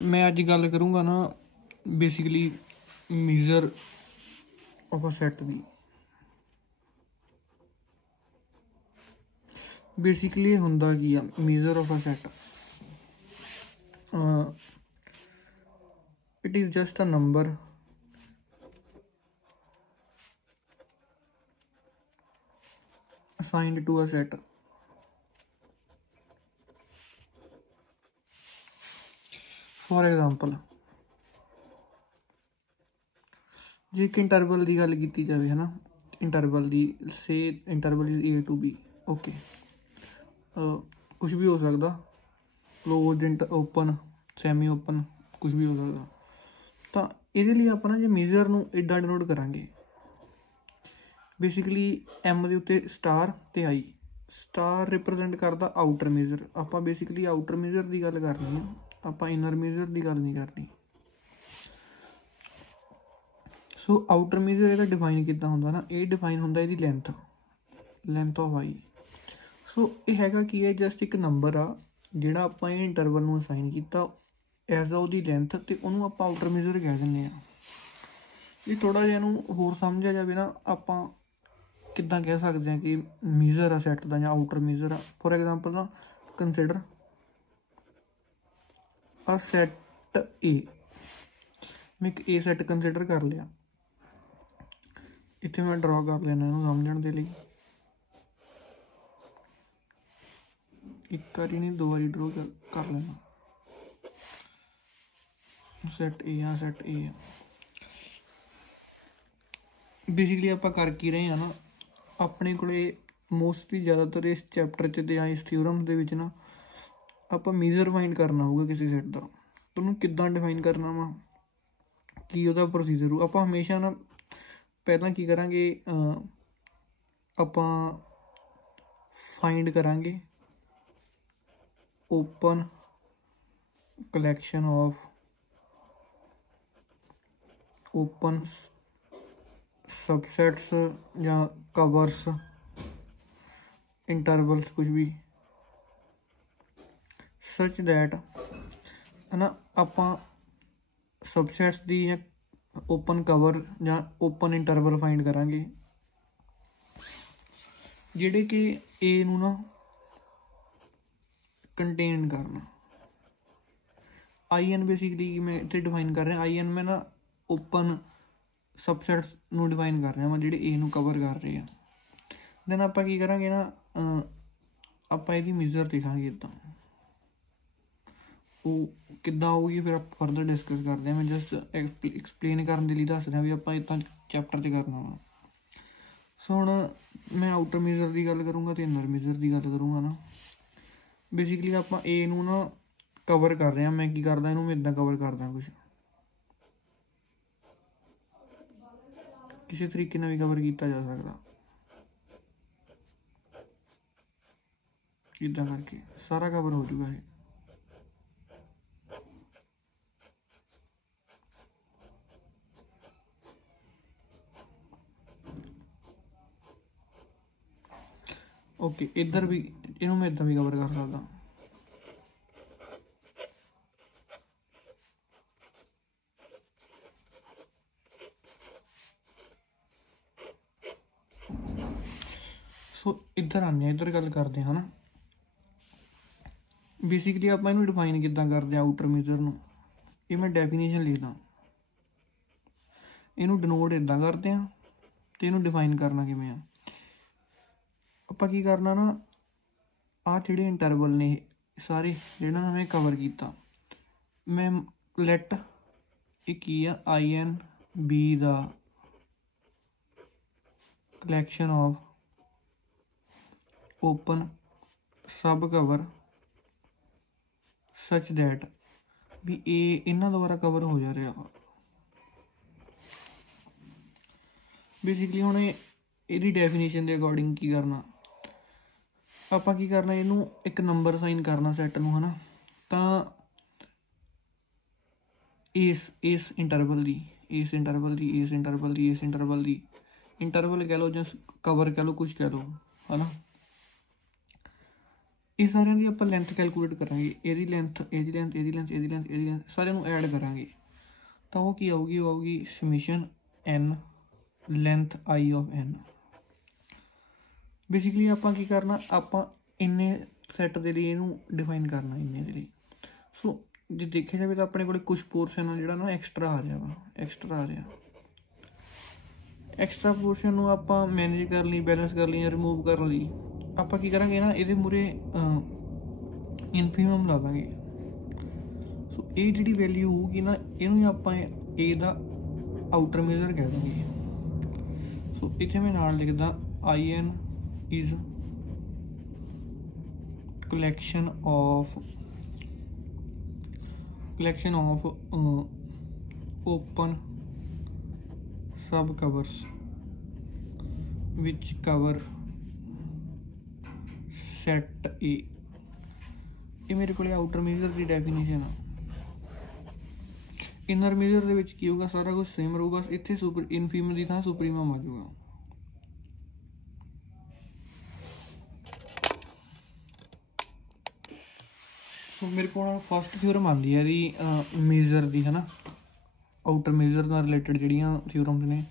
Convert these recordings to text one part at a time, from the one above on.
मैं अज गल करूँगा ना basically measure of a set की। बेसिकली हुंदा की आ measure of a set, it is just a number assigned to a set। For example जे एक इंटरवल की गल की जाए है ना, इंटरवल की से interval is A to B, okay, कुछ भी हो सकता, क्लोज ओपन सैमी ओपन कुछ भी हो सकता। तो ये लिए आप जो मेजर नूं इदा डिनोट करांगे बेसिकली एम के उत्ते स्टार ते आई। स्टार रिप्रजेंट करता आउटर मेजर। आप बेसिकली आउटर मेजर की गल करनी है, आप इनर मेजर की गल नहीं करनी। सो आउटर मेजर यदा डिफाइन कितना होंदा ना, ये डिफाइन होंदा इसकी लेंथ, लेंथ ऑफ आई। सो ये हैगा की है, जस्ट एक नंबर आ जिहड़ा आपां इह इंटरवल नूं असाइन कीता एज आ उहदी लेंथ, ते उहनूं आपां आउटर मेजर कह दिंदे आ। ये थोड़ा जिहा इहनूं होर समझिया जावे ना, आपां किद्दां कह सकते हैं कि मेजर आ सैट का या आउटर मेजर आ। फॉर एग्जाम्पल ना कंसिडर आ सैट ए, मैं एक ए सैट कंसिडर कर लिया, इत्थे मैं ड्रॉ कर लेना इहनूं समझण दे लई। एक बारी नहीं दो बारी ड्रॉ कर लेना। सैट ए आ, सैट ए बेसिकली आप कर की रहे हैं ना, अपने को मोस्टली ज़्यादातर इस चैप्टर च या इस थ्योरम दे विच ना आप मेजर फाइंड करना होगा किसी सैट का। तो उन्होंने किद्दां डिफाइन करना वा की उहदा प्रोसीजर हो। आप हमेशा ना पहला की करांगे, आप फाइंड करांगे open collection of open subsets या कवर्स इंटरवल्स कुछ भी सच दैट है ना, आप सबसेट्स दी या ओपन कवर या ओपन इंटरवल फाइंड करांगे जिहड़े कि ए नूं ना कंटेन करना। आई एन बेसिकली मैं इत्थे डिफाइन कर रहा, आई एन में ना ओपन सबसेट्स नूं डिफाइन कर रहा मैं जिहड़े ए नूं कवर कर रहे हैं। दैन आपां की करांगे ना, आपां इहदी मेजर लिखांगे इदां, वो किद्दां होगी फिर आप फर्दर डिस्कस करते हैं। मैं जस्ट एक्सप्लेन करने लिए दस रहा भी आप इतना चैप्टर से करना वा। सो हुण मैं आउटर मेजर की गल करूँगा तो इनर मेजर की गल करूँगा ना। बेसिकली आप ए नूं ना कवर कर रहे हैं, मैं की करदा इहनूं मैं इदां कवर करदा, कुछ किसी तरीके नाल भी कवर किया जा सकता, इदां करके सारा कवर हो जूगा है। ओके इधर भी इनू मैं इदा भी कवर कर सकता। सो इधर आने इधर गल करते हैं ना, बेसिकली आप इनू डिफाइन किद्दां करते हैं आउटर मेजर नूं। ये मैं डेफिनेशन लिखदा, इनू डिनोट इदां करते हैं तो इनू डिफाइन करना किवें आ। आपां की करना ना, आ जिहड़े इंटरवल ने सारे जिन्हां मैं कवर किया, मैं लैट एक की आ आई एन बी दा कलैक्शन ऑफ ओपन सब कवर सच दैट भी ए इन्हां द्वारा कवर हो जा रहा। बेसिकली हुण इहदी डेफिनेशन के अकॉर्डिंग की करना, आपां की करना इनू एक नंबर साइन करना सैट नूं, है ना। तो इस इंटरवल की इस इंटरवल की इस इंटरवल की इस इंटरवल की इंटरवल कह लो या कवर कह लो कुछ कह लो, है ना। ਇਹ ਸਾਰਿਆਂ ਦੀ ਆਪਾਂ ਲੈਂਥ ਕੈਲਕੂਲੇਟ ਕਰਾਂਗੇ, ਇਹਦੀ ਲੈਂਥ, ਇਹਦੀ ਲੈਂਥ, ਇਹਦੀ ਲੈਂਥ, ਇਹਦੀ ਲੈਂਥ, ਇਹਦੀ ਲੈਂਥ, ਸਾਰਿਆਂ ਨੂੰ ਐਡ ਕਰਾਂਗੇ ਤਾਂ ਉਹ ਕੀ ਆਊਗੀ, ਉਹ ਆਊਗੀ ਸਮੀਸ਼ਨ n length i of n। Basically ਆਪਾਂ ਕੀ ਕਰਨਾ, ਆਪਾਂ ਇੰਨੇ ਸੈੱਟ ਦੇ ਲਈ ਇਹਨੂੰ ਡਿਫਾਈਨ ਕਰਨਾ, ਇੰਨੇ ਦੇ ਲਈ। ਸੋ ਜੇ ਦੇਖਿਆ ਜਾਵੇ ਤਾਂ ਆਪਣੇ ਕੋਲ ਕੁਛ ਪੋਰਸ਼ਨ ਆ ਜਿਹੜਾ ਨਾ ਐਕਸਟਰਾ ਆ ਰਿਹਾ ਵਾ, ਐਕਸਟਰਾ ਪੋਰਸ਼ਨ ਨੂੰ ਆਪਾਂ ਮੈਨੇਜ ਕਰਨ ਲਈ, ਬੈਲੈਂਸ ਕਰਨ ਲਈ ਜਾਂ ਰਿਮੂਵ ਕਰਨ ਲਈ ਆਪਾਂ ਕੀ ਕਰਾਂਗੇ ਨਾ, ਇਹਦੇ ਮੂਹਰੇ ਇਨਫੀਮਮ ਲਾ ਦਾਂਗੇ। ਸੋ ਇਹ ਜਿਹੜੀ ਵੈਲਿਊ ਹੋਊਗੀ ਨਾ, ਇਹਨੂੰ ਆਪਾਂ ਇਹ ਦਾ ਆਊਟਰ ਮੇਜਰ ਕਹਿ ਦਾਂਗੇ। ਸੋ ਇੱਥੇ ਮੈਂ ਨਾਲ ਲਿਖਦਾ in is collection of open sub covers which cover set A। ਇਹ ਮੇਰੇ ਕੋਲ ਆਊਟਰ ਮੇਜਰ ਦੀ ਡੈਫੀਨੇਸ਼ਨ ਆ। ਇਨਰ ਮੇਜਰ ਦੇ ਵਿੱਚ ਕੀ ਹੋਊਗਾ, ਸਾਰਾ ਕੁਝ ਸੇਮ ਰਹੂਗਾ, ਇੱਥੇ ਸੁਪਰ ਇਨਫੀਮਮ ਦੀ ਥਾਂ ਸੁਪਰੀਮਮ ਆ ਜਾਊਗਾ। ਸੋ ਮੇਰੇ ਕੋਲ ਫਸਟ ਥਿਊਰਮ ਆਉਂਦੀ ਹੈ ਇਹਦੀ ਮੇਜਰ ਦੀ, ਹੈ ਨਾ, ਆਊਟਰ ਮੇਜਰ ਨਾਲ ਰਿਲੇਟਡ ਜਿਹੜੀਆਂ ਥਿਊਰਮਸ ਨੇ।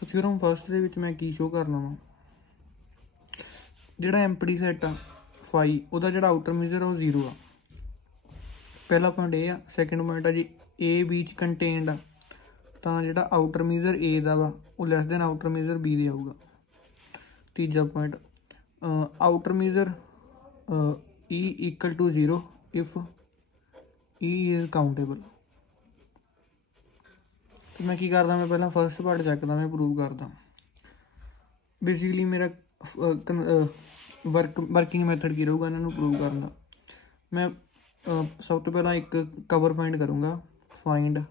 ਸੋ ਥਿਊਰਮ ਫਸਟ ਦੇ ਵਿੱਚ ਮੈਂ ਕੀ ਸ਼ੋਅ ਕਰਨਾ ਵਾ, ਜਿਹੜਾ ਐਮਪਟੀ ਸੈੱਟ ਆ ਫਾਈ, ਉਹਦਾ ਜਿਹੜਾ ਆਊਟਰ ਮੇਜਰ ਆ ਉਹ 0 ਆ। ਪਹਿਲਾ ਪੁਆਇੰਟ ਇਹ ਆ। ਸੈਕਿੰਡ ਪੁਆਇੰਟ ਆ ਜੀ A B 'ਚ ਕੰਟੇਨਡ ਆ, ਤਾਂ ਜਿਹੜਾ ਆਊਟਰ ਮੇਜਰ A ਦਾ ਵਾ ਉਹ less than outer major B ਦੇ ਆਊਗਾ। ਤੀਜਾ point, outer major E equal to 0 if E is countable। ਤੇ ਮੈਂ ਕੀ ਕਰਦਾ, ਮੈਂ ਪਹਿਲਾਂ ਫਸਟ ਪਾਰਟ ਚੱਕਦਾ, ਮੈਂ ਪ੍ਰੂਵ ਕਰਦਾ। ਬੇਸਿਕਲੀ ਮੇਰਾ ਵਰਕਿੰਗ ਮੈਥਡ ਕੀ ਰਹੂਗਾ ਇਹਨਾਂ ਨੂੰ ਪ੍ਰੂਵ ਕਰਨ ਦਾ। ਮੈਂ ਸਭ ਤੋਂ ਪਹਿਲਾਂ ਇੱਕ ਕਵਰ ਫਾਈਂਡ ਕਰੂੰਗਾ, find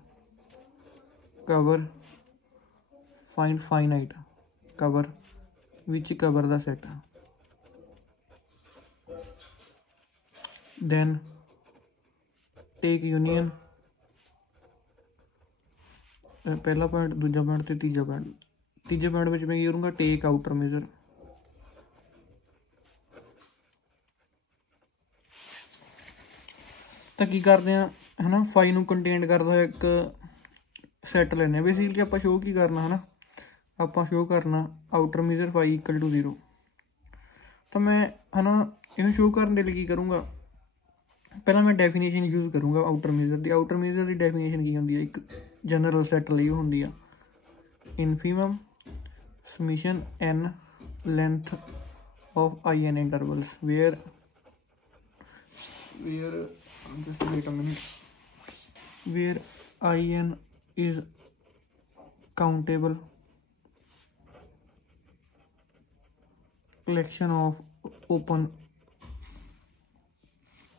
cover, find finite cover ਵਿੱਚ ਕਵਰ ਦਾ ਸੈੱਟ, then take union, ਪਹਿਲਾ ਪੁਆਇੰਟ, ਦੂਜਾ ਪੁਆਇੰਟ ਤੇ ਤੀਜਾ ਪੁਆਇੰਟ। ਤੀਜੇ ਪੁਆਇੰਟ ਵਿੱਚ ਮੈਂ ਕੀ ਕਰੂੰਗਾ, ਟੇਕ ਆਊਟਰ ਮੇਜਰ। ਤਾਂ ਕੀ ਕਰਦੇ ਆ, ਹੈ ਨਾ, ਫਾਈ ਨੂੰ ਕੰਟੇਨ ਕਰਦਾ ਹੋਇਆ ਇੱਕ ਸੈੱਟ ਲੈਂਦੇ ਹਾਂ। ਬੇਸਿਕਲੀ ਆਪਾਂ ਸ਼ੋਅ ਕੀ ਕਰਨਾ, ਹੈ ਨਾ, ਆਪਾਂ ਸ਼ੋਅ ਕਰਨਾ outer measure phi equal to 0। ਤਾਂ ਮੈਂ, ਹੈ ਨਾ, ਇਹਨੂੰ ਸ਼ੋਅ ਕਰਨ ਦੇ ਲਈ ਕੀ ਕਰੂੰਗਾ, ਪਹਿਲਾਂ ਮੈਂ ਡੈਫੀਨੇਸ਼ਨ ਯੂਜ਼ ਕਰੂੰਗਾ ਆਊਟਰ ਮੇਜਰ ਦੀ। ਆਊਟਰ ਮੇਜਰ ਦੀ ਡੈਫੀਨੇਸ਼ਨ ਕੀ ਹੁੰਦੀ ਹੈ, ਇੱਕ ਜਨਰਲ ਸੈੱਟ ਲਈ ਉਹ ਹੁੰਦੀ ਆ ਇਨਫੀਮਮ ਸਮੀਸ਼ਨ n length of in intervals where just wait a minute, where in is countable collection of open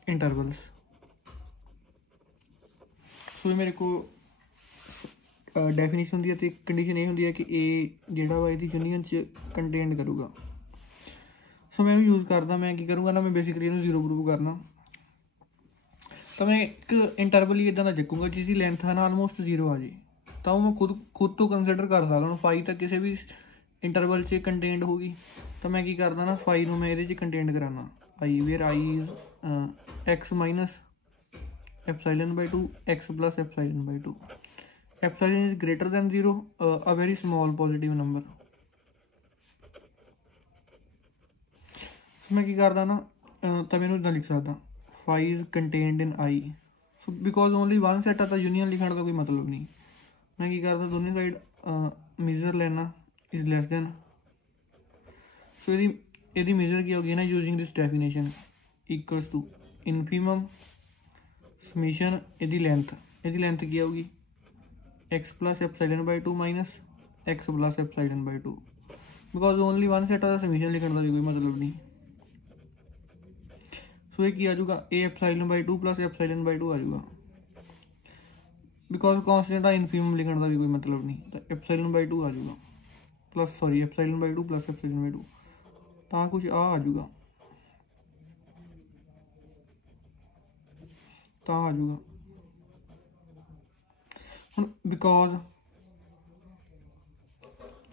intervals। ਸੋ ਮੇਰੇ ਕੋਲ ਡੈਫੀਨੇਸ਼ਨ ਹੁੰਦੀ ਹੈ ਅਤੇ ਕੰਡੀਸ਼ਨ ਇਹ ਹੁੰਦੀ ਹੈ ਕਿ ਇਹ ਜਿਹੜਾ ਵਾ ਇਹਦੀ ਯੂਨੀਅਨ 'ਚ ਕੰਟੇਨ ਕਰੂਗਾ। ਸੋ ਮੈਂ ਵੀ ਯੂਜ਼ ਕਰਦਾ, ਮੈਂ ਕੀ ਕਰੂੰਗਾ ਨਾ, ਮੈਂ ਬੇਸਿਕਲੀ ਇਹਨੂੰ 0 ਪ੍ਰੂਵ ਕਰਨਾ। ਤਾਂ ਮੈਂ ਇੱਕ ਇੰਟਰਵਲ ਹੀ ਇੱਦਾਂ ਦਾ ਚੱਕੂੰਗਾ ਜਿਹਦੀ ਲੈਂਥ ਹੈ ਨਾ ਆਲਮੋਸਟ 0 ਆ ਜੇ, ਤਾਂ ਉਹ ਮੈਂ ਖੁਦ ਤੋਂ ਕੰਸੀਡਰ ਕਰ ਸਕਦਾ। ਹੁਣ ਫਾਈ ਤਾਂ ਕਿਸੇ ਵੀ ਇੰਟਰਵਲ 'ਚ ਕੰਟੇਨਡ ਹੋਊਗੀ, ਤਾਂ ਮੈਂ ਕੀ ਕਰਦਾ ਨਾ, ਫਾਈ ਨੂੰ ਮੈਂ ਇਹਦੇ 'ਚ ਕੰਟੇਨਡ ਕਰਾਉਣਾ I, where I is x minus epsilon by 2 x plus epsilon by 2। epsilon is greater than 0, a very small positive number। मैं की करदा ना, तब इनू इदां लिख सकदा phi is contained in I। so because only one set आता यूनियन लिखण का कोई मतलब नहीं। मैं की करदा, दोनों साइड मेजर लेना is less than। so यदि मेजर की होगी ना, using this definition equals to infimum summation यदि लेंथ की होगी x plus epsilon by 2 minus x plus epsilon by 2। Because only one set का समीशन लिखने का भी कोई मतलब नहीं। सो ये आ जाऊगा a epsilon by 2 plus epsilon by 2 आ जाऊगा। बिकॉज कॉन्स्टेंट का इनफीमम लिखने का भी कोई मतलब नहीं, तो epsilon by 2 आ जाऊगा plus sorry epsilon by 2 plus epsilon by 2, तो कुछ आ जाऊगा, तो आ जाऊगा। ਹੁਣ बिकॉज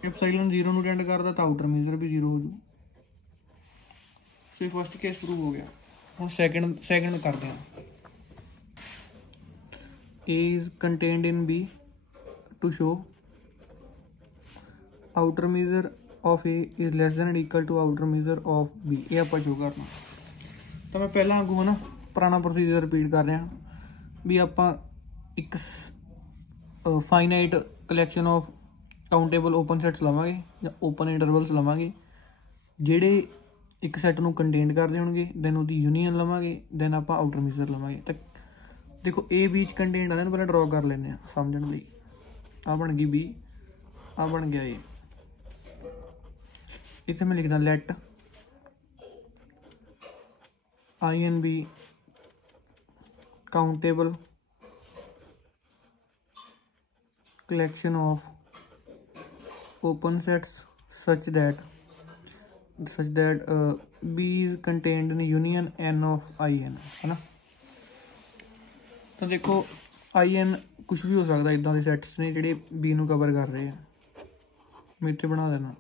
एप्सिलॉन 0 ਨੂੰ ਟੈਂਡ ਕਰਦਾ, ਤਾਂ आउटर मेजर भी 0 हो जू। सो फर्स्ट केस प्रूव हो गया। ਹੁਣ ਸੈਕਿੰਡ ਕਰਦੇ ਹਾਂ। A is contained in B to show outer measure of A is less than or equal to outer measure of B। ਇਹ ਆਪਾਂ ਸ਼ੋ ਕਰਨਾ। ਤਾਂ ਮੈਂ ਪਹਿਲਾਂ ਅੱਗੋਂ ਨਾ ਪੁਰਾਣਾ ਪ੍ਰੋਸੀਜਰ ਰਿਪੀਟ ਕਰ ਰਿਹਾ ਵੀ ਆਪਾਂ ਇੱਕ finite collection of countable open sets ਲਵਾਂਗੇ ਜਾਂ ਓਪਨ ਇੰਟਰਵਲਸ ਲਵਾਂਗੇ ਜਿਹੜੇ ਇੱਕ ਸੈੱਟ ਨੂੰ ਕੰਟੇਨ ਕਰਦੇ ਹੋਣਗੇ, ਦੈਨ ਉਹਦੀ ਯੂਨੀਅਨ ਲਵਾਂਗੇ, ਦੈਨ ਆਪਾਂ ਆਊਟਰ ਮੇਜਰ ਲਵਾਂਗੇ। ਤਾਂ ਦੇਖੋ A B 'ਚ ਕੰਟੇਨਡ ਆ, ਇਹਨੂੰ ਪਹਿਲਾਂ ਡਰॉ ਕਰ ਲੈਂਦੇ ਹਾਂ ਸਮਝਣ ਲਈ। ਆ ਬਣ ਗਈ B, ਆ ਬਣ ਗਿਆ A। ਇੱਥੇ ਮੈਂ ਲਿਖਦਾ light IN be countable collection of open sets such that B is contained in union N of IN, है ना। तो देखो IN कुछ भी हो सकता, इदा के सैट्स ने ਜਿਹੜੇ B ਨੂੰ कवर कर रहे हैं। मैं इतने बना देना।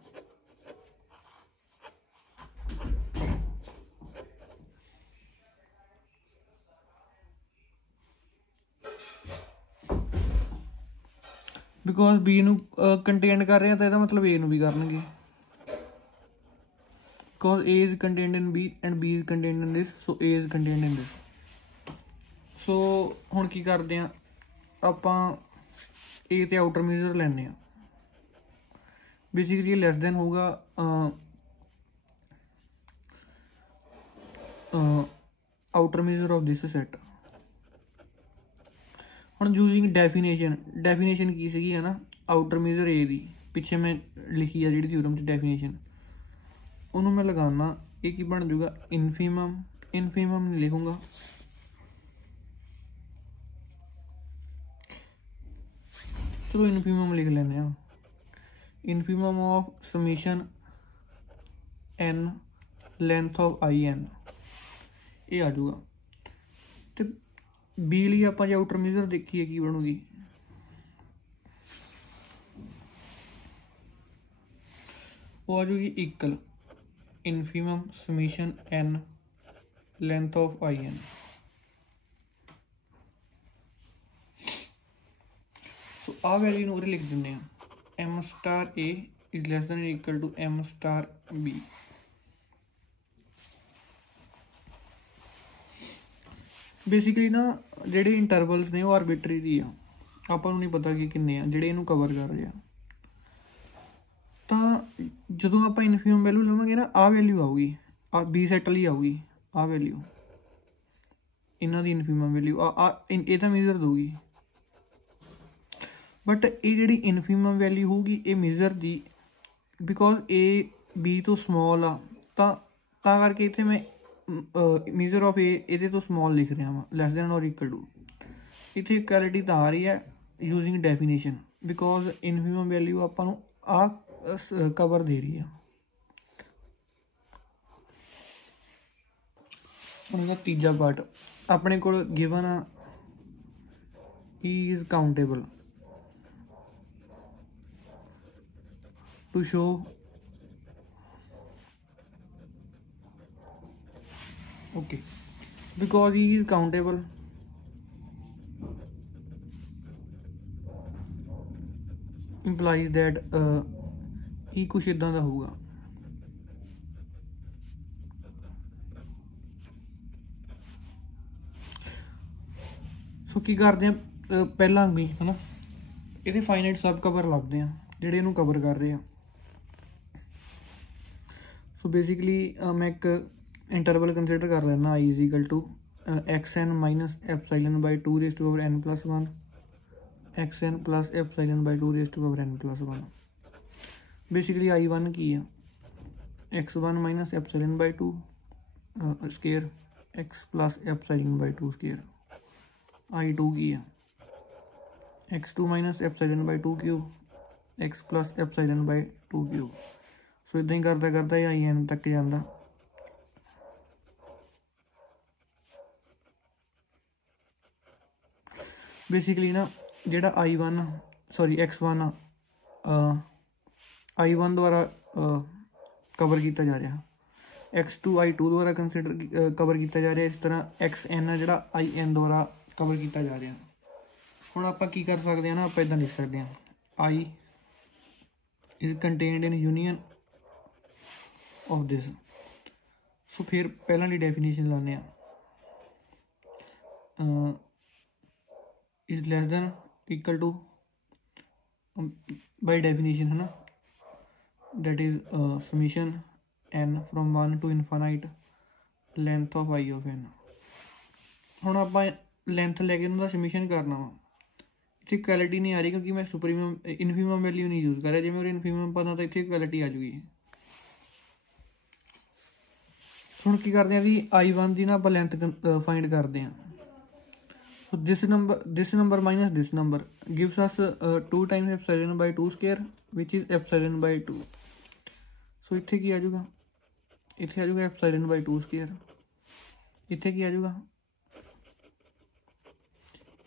बिकॉज B ਨੂੰ कंटेन कर रहे हैं तो ਇਹਦਾ मतलब A ਨੂੰ भी करनगे। Because A is contained in B and B is contained in this, so A is contained in this। So ਹੁਣ ਕੀ ਕਰਦੇ ਆ ਆਪਾਂ A ਤੇ ਆਊਟਰ ਮੇਜਰ ਲੈਣੇ ਆ। बेसिकली ਲੈਸ ਦੈਨ होगा outer measure of this set. ਹੁਣ यूजिंग डेफिनेशन की सी है ना आउटर मेजर A दी पिछे मैं लिखी है जी थ्योरम च डेफिनेशन, उन्होंने मैं लगाना ये की बन जूगा इनफीमम नहीं लिखूंगा, चलो इनफीमम लिख लेने। Infimum of summation N length of IN ये आ जाऊगा। तो B ਲਈ ਆਪਾਂ ਜੇ ਆਊਟਰ ਮੇਜਰ ਦੇਖੀਏ ਕੀ ਬਣੂਗੀ, वो आ जाएगी equal infimum summation N length of IN। तो आ वैल्यू उरे लिख देंगे M star A is less than equal to M star B। Basically ना ਜਿਹੜੇ इंटरवल्स ने वो आर्बिटरी ਦੀ ਆ, ਆਪਾਂ ਨੂੰ ਨਹੀਂ ਪਤਾ ਕਿ ਕਿੰਨੇ ਆ ਜਿਹੜੇ ਇਹਨੂੰ ਕਵਰ ਕਰ ਰਹੇ ਆ। ਤਾਂ ਜਦੋਂ ਆਪਾਂ ਇਨਫੀਮਮ ਵੈਲਿਊ ਲਵਾਂਗੇ ਨਾ ਆਹ ਵੈਲਿਊ ਆਊਗੀ, ਆ B ਸੈੱਟ ਲਈ ਆਊਗੀ ਆਹ ਵੈਲਿਊ, ਇਹਨਾਂ ਦੀ ਇਨਫੀਮਮ ਵੈਲਿਊ ਇਹ ਤਾਂ ਮੇਜਰ ਦਊਗੀ। बट ये जी इनफीमम वैल्यू होगी ये measure the, because A B तो स्मॉल आ करके इतने मैं मेजर ऑफ ए तो स्मॉल लिख रहा वा लैस दैन और इक्वल टू। इतने इक्वलिटी तो आ रही है using definition, because infimum value आपां नूं आ कवर दे रही है। उनका तीजा पार्ट अपने को given is countable to show okay because he is countable implies that he कुछ इदां दा होगा। सो की करते हैं पहला भी है ना ये फाइनाइट सब कवर लभदे हैं ਜਿਹੜੇ ਇਹਨੂੰ कवर कर रहे हैं। सो बेसिकली मैं एक इंटरवल कंसिडर कर लेना I is equal to XN minus epsilon by 2 raise to power N plus 1 XN plus epsilon by 2 raise to power N plus 1। Basically I1 की है X1 minus epsilon by 2 square X plus epsilon by 2 square. I2 की है X2 minus epsilon by 2 cube X plus epsilon by 2 cube. So इदा ही करता करता ही IN तक जाता। बेसिकली ना जेड़ा I1 सॉरी X1 I1 द्वारा कवर किया जा रहा, x2 द्वारा कंसिडर कवर किया जा रहा है, इस तरह xn है ਜਿਹੜਾ in द्वारा कवर किया जा रहा। ਹੁਣ ਆਪਾਂ ਕੀ ਕਰ ਸਕਦੇ ਹਾਂ ਨਾ, ਆਪਾਂ इदां लिख सकते हैं I is contained in union of this। सो फिर पहला की डेफिनेशन लाने is less than equal two by definition है ना, that is summation n from 1 to infinite length of I of n। ਹੁਣ ਆਪਾਂ लेंथ लैके उन्होंने समीशन करना वा, इतने इक्वैलिटी नहीं आ रही क्योंकि मैं सुपरीमम इनफीमम वैल्यू नहीं यूज़ कर रहा। जिवें इनफीमम पता तो इतने इक्वैलिटी आ जूगी। ਹੁਣ ਕੀ ਕਰਦੇ ਹਾਂ ਜੀ, I1 ਦੀ ਨਾ ਆਪਾਂ ਲੈਂਥ ਫਾਈਂਡ ਕਰਦੇ ਹਾਂ। ਸੋ ਦਿਸ number minus this number gives us 2 times epsilon by 2 square which is epsilon by 2। ਸੋ ਇੱਥੇ ਕੀ ਆ ਜਾਊਗਾ, ਇੱਥੇ ਆ ਜਾਊਗਾ epsilon by 2 square, ਇੱਥੇ ਕੀ ਆ ਜਾਊਗਾ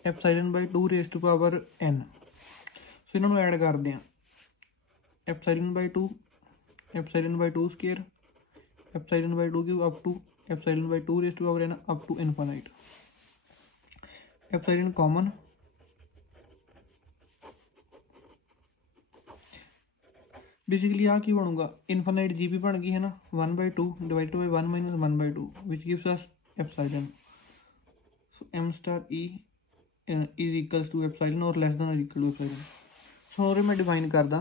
epsilon by 2 raised to power n। ਸੋ ਇਹਨਾਂ ਨੂੰ ਐਡ ਕਰਦੇ ਹਾਂ, epsilon by 2 epsilon by 2 square epsilon by 2 cube up to epsilon by 2 raised to power n up to infinite। epsilon common, basically आ की बनूंगा इनफाइनाइट जी भी बन गई है ना, 1/2 divided by 1 minus 1/2 which gives us epsilon. So m star e is equals to epsilon और less than और इक्वल टू एप्सिलॉन। सो और मैं डिफाइन करदा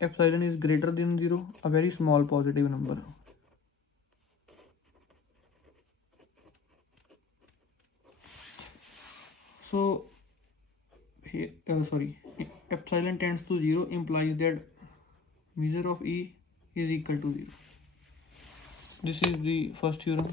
epsilon is greater than 0 a very small positive number. So here epsilon tends to 0 implies that measure of E is equal to 0। This is the first theorem।